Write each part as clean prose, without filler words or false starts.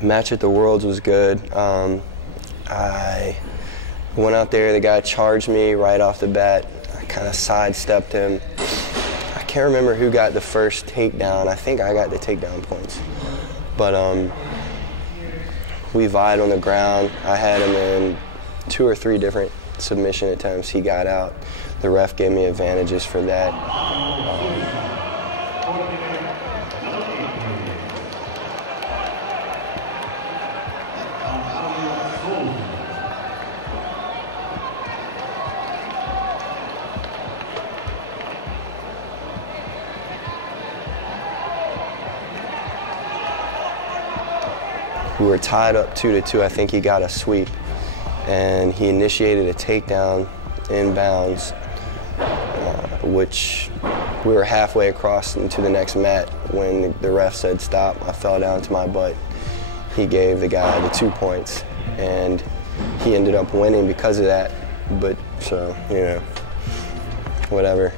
Match at the Worlds was good. I went out there, the guy charged me right off the bat. I kind of sidestepped him. I can't remember who got the first takedown. I think I got the takedown points. But we vied on the ground. I had him in 2 or 3 different submission attempts. He got out. The ref gave me advantages for that. We were tied up 2-2. I think he got a sweep, and he initiated a takedown inbounds, which we were halfway across into the next mat when the ref said stop. I fell down to my butt. He gave the guy the 2 points, and he ended up winning because of that. But so, you know, whatever.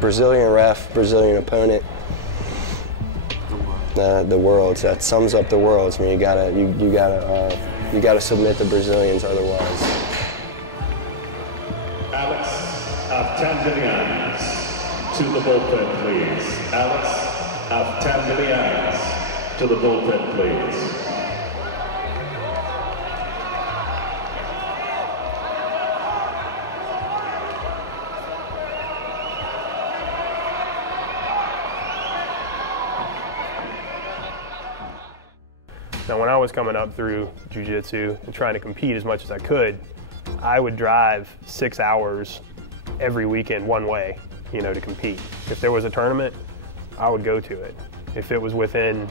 Brazilian ref, Brazilian opponent. The Worlds. That sums up the Worlds. I mean, you gotta submit the Brazilians otherwise. Alex of 10 millions to the bullpen, please. Alex of 10 millions to the bullpen, please. Now, when I was coming up through Jiu-Jitsu and trying to compete as much as I could, I would drive 6 hours every weekend one way, you know, to compete. If there was a tournament, I would go to it. If it was within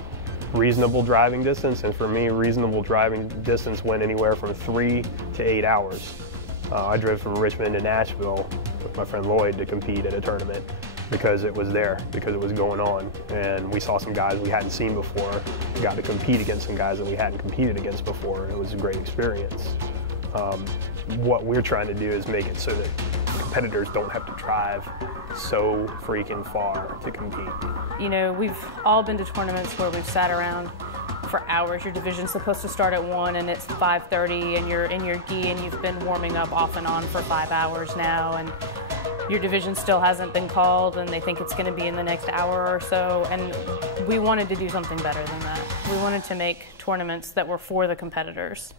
reasonable driving distance, and for me, reasonable driving distance went anywhere from 3 to 8 hours. I drove from Richmond to Nashville with my friend Lloyd to compete at a tournament because it was there, because it was going on. And we saw some guys we hadn't seen before, got to compete against some guys that we hadn't competed against before. It was a great experience. What we're trying to do is make it so that competitors don't have to drive so freaking far to compete. You know, we've all been to tournaments where we've sat around for hours. Your division's supposed to start at 1 and it's 5:30 and you're in your gi and you've been warming up off and on for 5 hours now, and your division still hasn't been called and they think it's going to be in the next hour or so, and we wanted to do something better than that. We wanted to make tournaments that were for the competitors.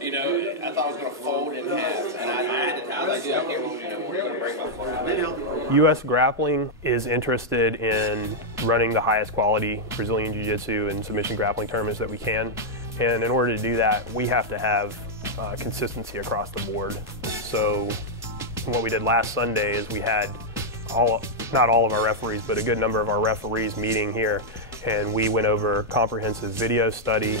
You know, I thought it was going to fold in half, and I had to tell you, I can't we're going to break my foot. U.S. Grappling is interested in running the highest quality Brazilian Jiu-Jitsu and submission grappling tournaments that we can. And in order to do that, we have to have consistency across the board. So what we did last Sunday is we had not all of our referees, but a good number of our referees meeting here, and we went over comprehensive video study,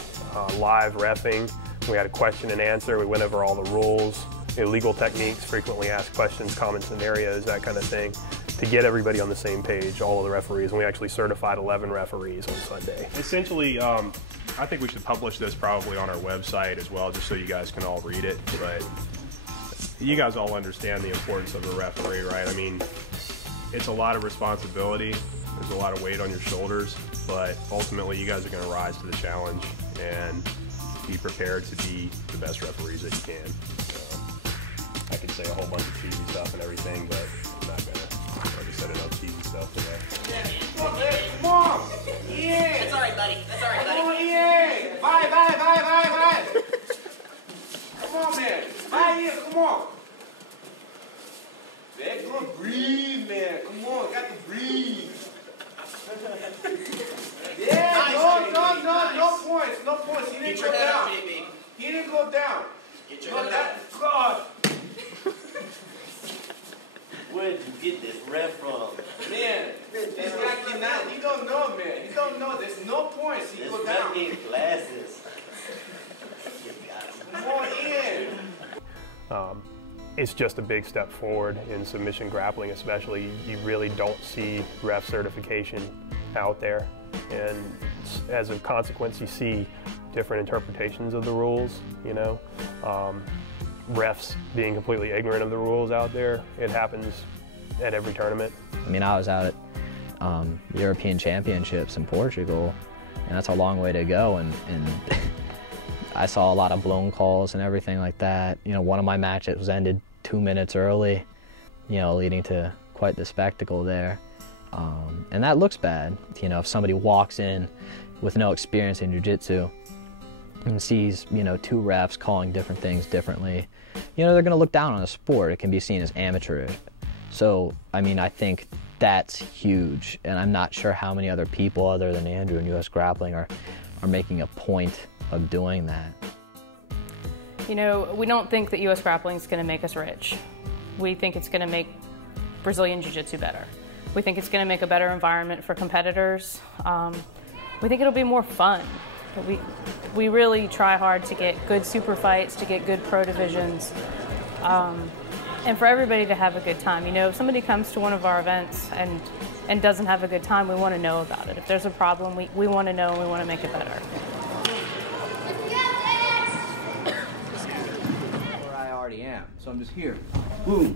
live reffing. We had a question and answer. We went over all the rules, illegal techniques, frequently asked questions, common scenarios, that kind of thing, to get everybody on the same page, all of the referees. And we actually certified 11 referees on Sunday. Essentially, I think we should publish this probably on our website as well, just so you guys can all read it. But you guys all understand the importance of a referee, right? I mean, it's a lot of responsibility. There's a lot of weight on your shoulders, but ultimately you guys are going to rise to the challenge and be prepared to be the best referees that you can. So, I could say a whole bunch of cheesy stuff and everything, but I'm not going to. I already said enough cheesy stuff today. Come on! Yeah! That's all right, buddy. That's all right, buddy. Come on, yeah! Bye. Come on, man. Bye here, come on. Very good. Breathe, man. Come on, got to breathe. Yeah, nice, no points. No points. He didn't go down. He didn't go down. Get your head up. God. Where did you get this ref from? Man, this guy don't know, man. You don't know. There's no point. See, go down. Glasses. Come on in. It's just a big step forward in submission grappling, especially. You really don't see ref certification out there, and as a consequence, you see different interpretations of the rules. You know, refs being completely ignorant of the rules out there. It happens at every tournament. I mean, I was out at European Championships in Portugal, and that's a long way to go, and I saw a lot of blown calls and everything like that. You know, one of my matches was ended 2 minutes early, you know, leading to quite the spectacle there. And that looks bad. You know, if somebody walks in with no experience in jiu-jitsu and sees, you know, 2 refs calling different things differently, you know, they're going to look down on the sport. It can be seen as amateurish. So, I mean, I think that's huge, and I'm not sure how many other people other than Andrew in U.S. Grappling are making a point of doing that. You know, we don't think that U.S. Grappling is going to make us rich. We think it's going to make Brazilian Jiu-Jitsu better. We think it's going to make a better environment for competitors. We think it'll be more fun. We really try hard to get good super fights, to get good pro divisions, and for everybody to have a good time. You know, if somebody comes to one of our events and doesn't have a good time, we want to know about it. If there's a problem, we want to know and we want to make it better. Where I already am, so I'm just here. Boom.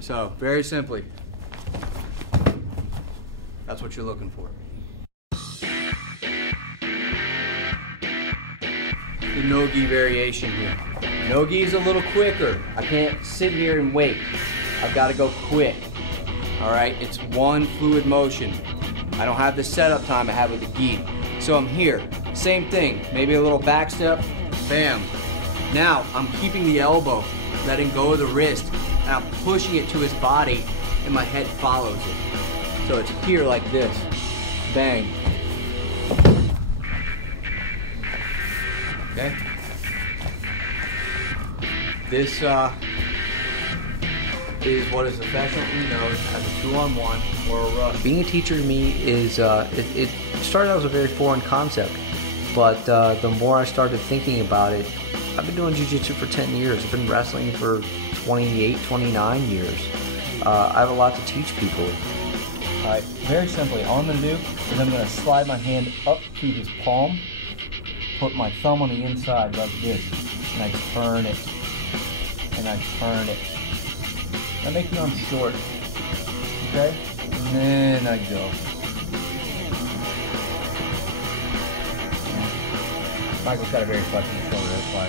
So, very simply, that's what you're looking for. The no-gi variation here. No-gi is a little quicker. I can't sit here and wait. I've got to go quick. All right, it's one fluid motion. I don't have the setup time I have with the gi. So I'm here, same thing, maybe a little back step, bam. Now I'm keeping the elbow, letting go of the wrist, and I'm pushing it to his body, and my head follows it. So it's here like this, bang. Okay. This is what is affectionately known as a 2-on-1 or a rush. Being a teacher to me is, it started out as a very foreign concept, but the more I started thinking about it, I've been doing jiu-jitsu for 10 years. I've been wrestling for 28, 29 years. I have a lot to teach people. All right, very simply, all I'm going to do is I'm going to slide my hand up to his palm, put my thumb on the inside like this, and I turn it, and I turn it. I make the arm short, okay? And then I go. Michael's got a very flexible shoulder, that's why.